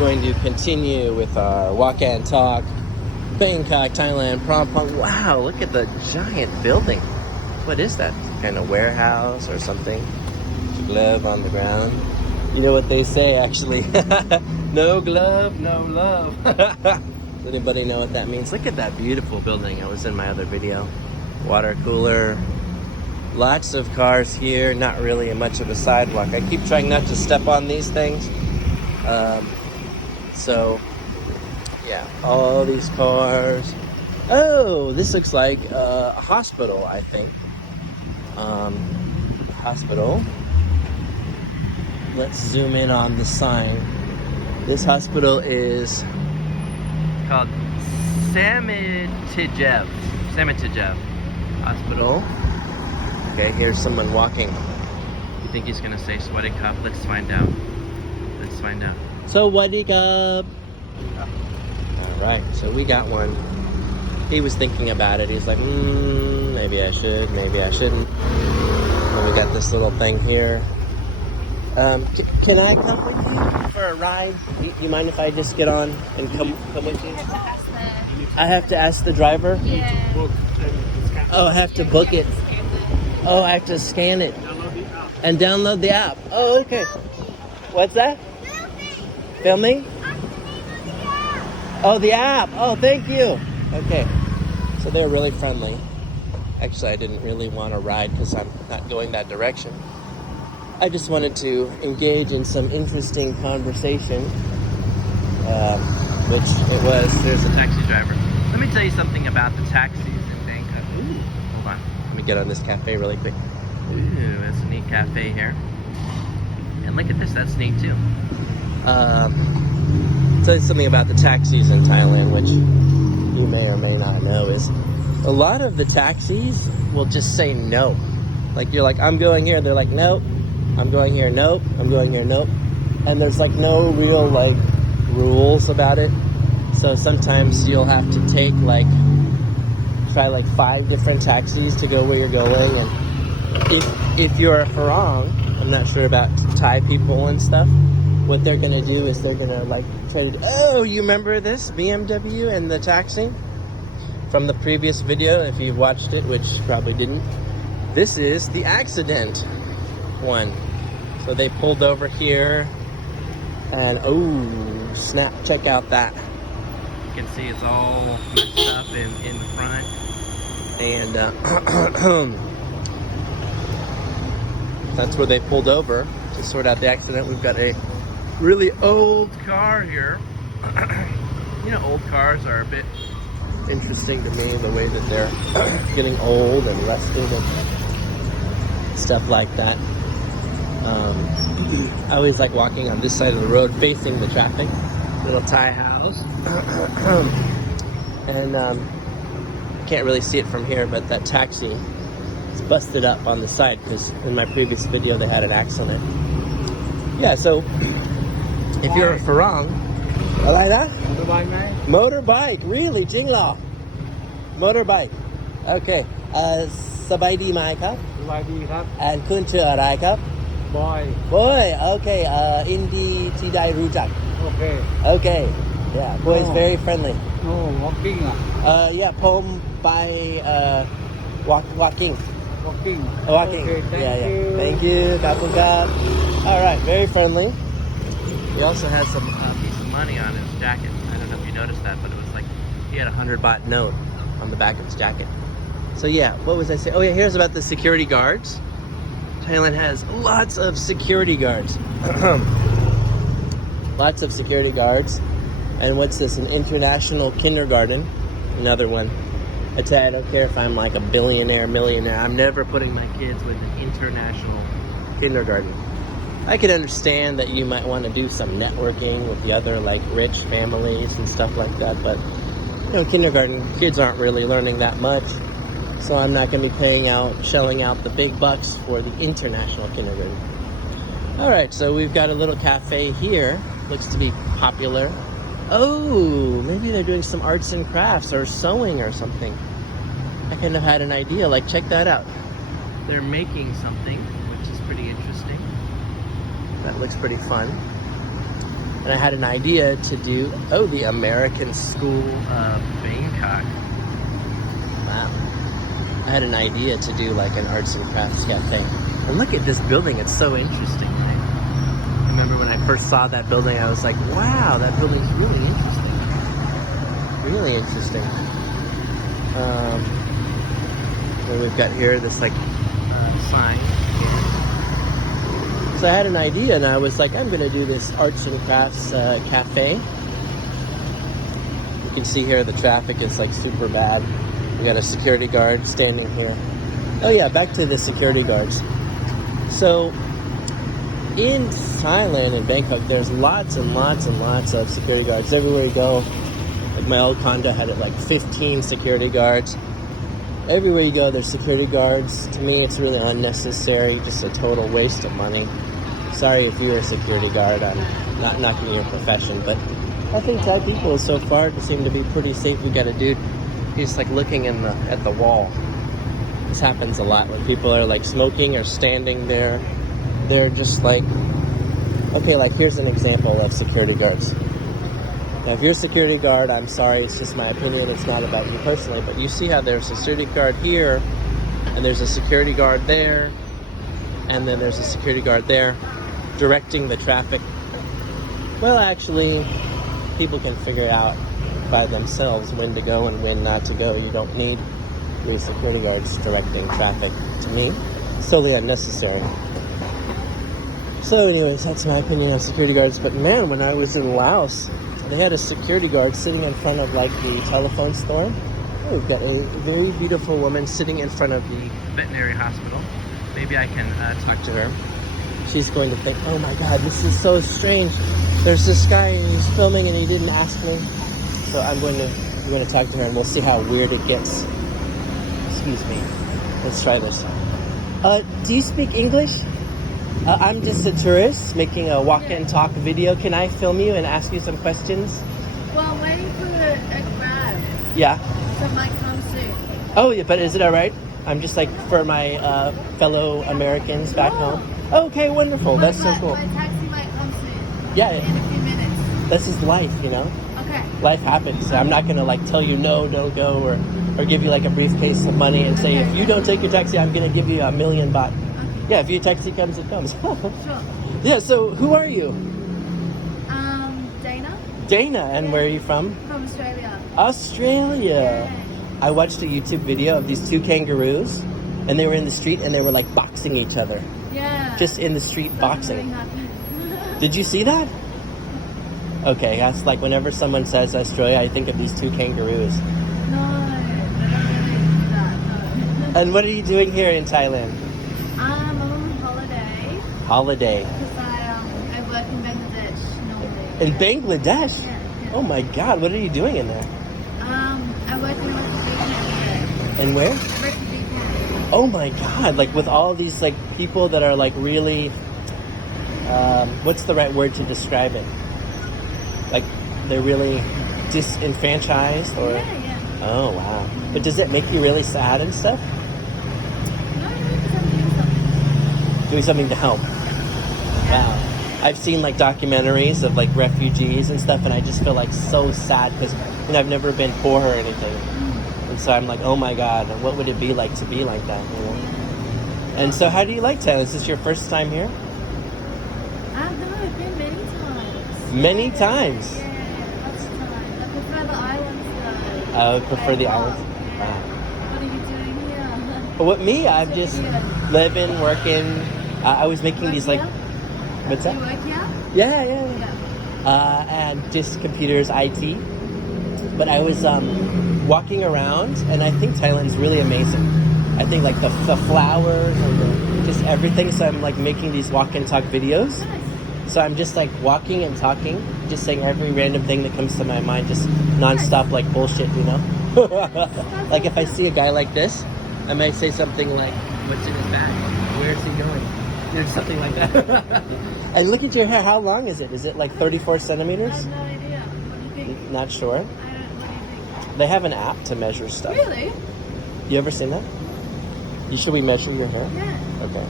going to continue with our walk and talk. Bangkok, Thailand, Phrom. Wow, look at the giant building. What is that? Some kind of warehouse or something? Glove on the ground. You know what they say, actually. No glove, no love. Does anybody know what that means? Look at that beautiful building. It was in my other video. Water cooler. Lots of cars here. Not really much of a sidewalk. I keep trying not to step on these things. So, yeah, all these cars. Oh, this looks like a hospital, I think. Hospital. Let's zoom in on the sign. This hospital is called Samitijev Hospital. Okay, here's someone walking. You think he's gonna say sweaty cup? Let's find out. Let's find out. Sweaty cup. Alright, so we got one. He was thinking about it. He's like, maybe I should, maybe I shouldn't. And we got this little thing here. Can I come with you for a ride? You mind if I just get on and come with you? I have to ask the driver? Yeah. Oh, I have to book it. Oh, I have to scan it. And download the app. Oh, okay. What's that? Filming? Oh, the app. Oh, thank you. Okay. So they're really friendly. Actually, I didn't really want to ride because I'm not going that direction. I just wanted to engage in some interesting conversation, which it was. There's a taxi driver. Let me tell you something about the taxis in Bangkok. Ooh, hold on. Let me get on this cafe really quick. Ooh, that's a neat cafe here. And look at this, that's neat too. Tell you something about the taxis in Thailand, which you may or may not know, is a lot of the taxis will just say no. Like, you're like, I'm going here. They're like, nope. I'm going here, nope. I'm going here, nope. And there's like no real like rules about it. So sometimes you'll have to take try 5 different taxis to go where you're going. And if you're a Phrom, I'm not sure about Thai people and stuff, what they're gonna do is they're gonna try to, oh, you remember this BMW and the taxi from the previous video, if you've watched it, which you probably didn't. This is the accident one. So they pulled over here and oh snap, check out that. You can see it's all messed up in the front. And that's where they pulled over to sort out the accident. We've got a really old car here. You know, old cars are a bit interesting to me, the way that they're getting old and rusted and stuff like that. I always like walking on this side of the road facing the traffic. Little Thai house. And can't really see it from here, but that taxi is busted up on the side because in my previous video they had an accident. Yeah, so if you're a Phrom, motorbike, really, Jing Law. Motorbike. Okay. สบายดีไหมครับ สบายดีครับ and คุณชื่ออะไรครับ Boy Boy okay อินดีที่ได้รู้จัก Okay Okay yeah Boy is very friendly No walking อ่ะ yeah ผมไปwalking Walking Okay, thank yeah you thank you ขอบคุณครับ alright very friendly. He also has some piece of money on his jacket. I don't know if you noticed that, but it was like he had a 100 baht note on the back of his jacket. So yeah, what was I saying? Oh yeah, here's about the security guards. Thailand has lots of security guards. Lots of security guards. And what's this? An international kindergarten. Another one. I tell you, I don't care if I'm like a billionaire, millionaire. I'm never putting my kids with an international kindergarten. I could understand that you might want to do some networking with the other rich families and stuff like that, but kindergarten kids aren't really learning that much, so I'm not going to be shelling out the big bucks for the international kindergarten. All right, so we've got a little cafe here. Looks to be popular. Oh, maybe they're doing some arts and crafts or sewing or something. I kind of had an idea. Check that out. They're making something, which is pretty interesting. That looks pretty fun. And I had an idea to do, the American School of Bangkok. Wow. I had an idea to do like an arts and crafts cafe. And look at this building, it's so interesting. I remember when I first saw that building, I was like, wow, that building's really interesting. Really interesting. Then we've got here this like sign here. So I had an idea and I was like, I'm gonna do this arts and crafts cafe. You can see here the traffic is like super bad. We got a security guard standing here. Oh yeah, back to the security guards. So in Thailand and Bangkok, there's lots and lots and lots of security guards everywhere you go. Like my old condo had like 15 security guards. Everywhere you go, there's security guards. To me, it's really unnecessary, just a total waste of money. Sorry if you're a security guard, I'm not knocking your profession, but I think Thai people so far seem to be pretty safe. We got a dude, he's like looking at the wall. This happens a lot when people are like smoking or standing there. They're just like, okay, like here's an example of security guards. Now, if you're a security guard, I'm sorry, it's just my opinion. It's not about you personally, but you see how there's a security guard here, and there's a security guard there, and then there's a security guard there, directing the traffic. Well, actually, people can figure out by themselves when to go and when not to go. You don't need these security guards directing traffic. To me, it's totally unnecessary. So anyways, that's my opinion on security guards. But man, when I was in Laos, they had a security guard sitting in front of like the telephone store. Oh, we've got a very beautiful woman sitting in front of the veterinary hospital. Maybe I can talk to her. She's going to think, oh my God, this is so strange. There's this guy and he's filming and he didn't ask me. So I'm going to talk to her and we'll see how weird it gets. Excuse me. Let's try this. Do you speak English? I'm just a tourist making a walk and talk video. Can I film you and ask you some questions? Well, I'm waiting for a grab. Yeah. So it might come soon. Oh, yeah, but is it all right? I'm just like for my fellow Americans back home. Okay, wonderful. That's so cool. My taxi might come soon. Yeah. In a few minutes. This is life, you know? Okay. Life happens. I'm not going to like tell you no, don't go, or give you like a briefcase of money and say, if you don't take your taxi, I'm going to give you $1 million baht. Yeah, if your taxi comes, it comes. Sure. Yeah, so who are you? Dana. Dana, and where are you from? From Australia. Australia. Yeah. I watched a YouTube video of these two kangaroos, and they were in the street, and they were like boxing each other. Yeah. Just in the street boxing. Really Did you see that? Okay, that's like whenever someone says Australia, I think of these two kangaroos. No, I don't really do that, no. And what are you doing here in Thailand? I'm on holiday. Holiday. Because I work in Bangladesh normally. In Bangladesh? Yeah. Oh my God, what are you doing in there? I work in a refugee camp there. And where? Refugee camp. Oh my God, like with all these like people that are like really, what's the right word to describe it? Like they're really disenfranchised or? Yeah. Oh wow. But does it make you really sad and stuff? No, because I'm doing something. Doing something to help. Wow. I've seen like documentaries of like refugees and stuff and I just feel like so sad because I've never been poor or anything. And so I'm like, oh my God, what would it be like to be like that? You know? And so how do you like Thailand? Is this your first time here? No, I've been many times. Many times. Yeah, lots of times. I prefer the islands though. I would prefer the Bangkok, islands. Yeah. Wow. What are you doing here? But what me? I'm just here? living, working. I was making Work these like, here? what's You that? work here? Yeah. And just computers, IT. But I was walking around, and I think Thailand's really amazing. I think like the flowers and just everything. So I'm like making these walk and talk videos. Nice. So I'm just like walking and talking, just saying every random thing that comes to my mind, just nonstop like bullshit, you know? Like if I see a guy like this, I might say something like, what's in his bag? Where is he going? You know, something like that. And look at your hair. How long is it? Is it like 34 I centimeters? have no idea. What do you think? Not sure. What do you think? They have an app to measure stuff. Really? You ever seen that? Should we measure your hair? Yeah. Okay.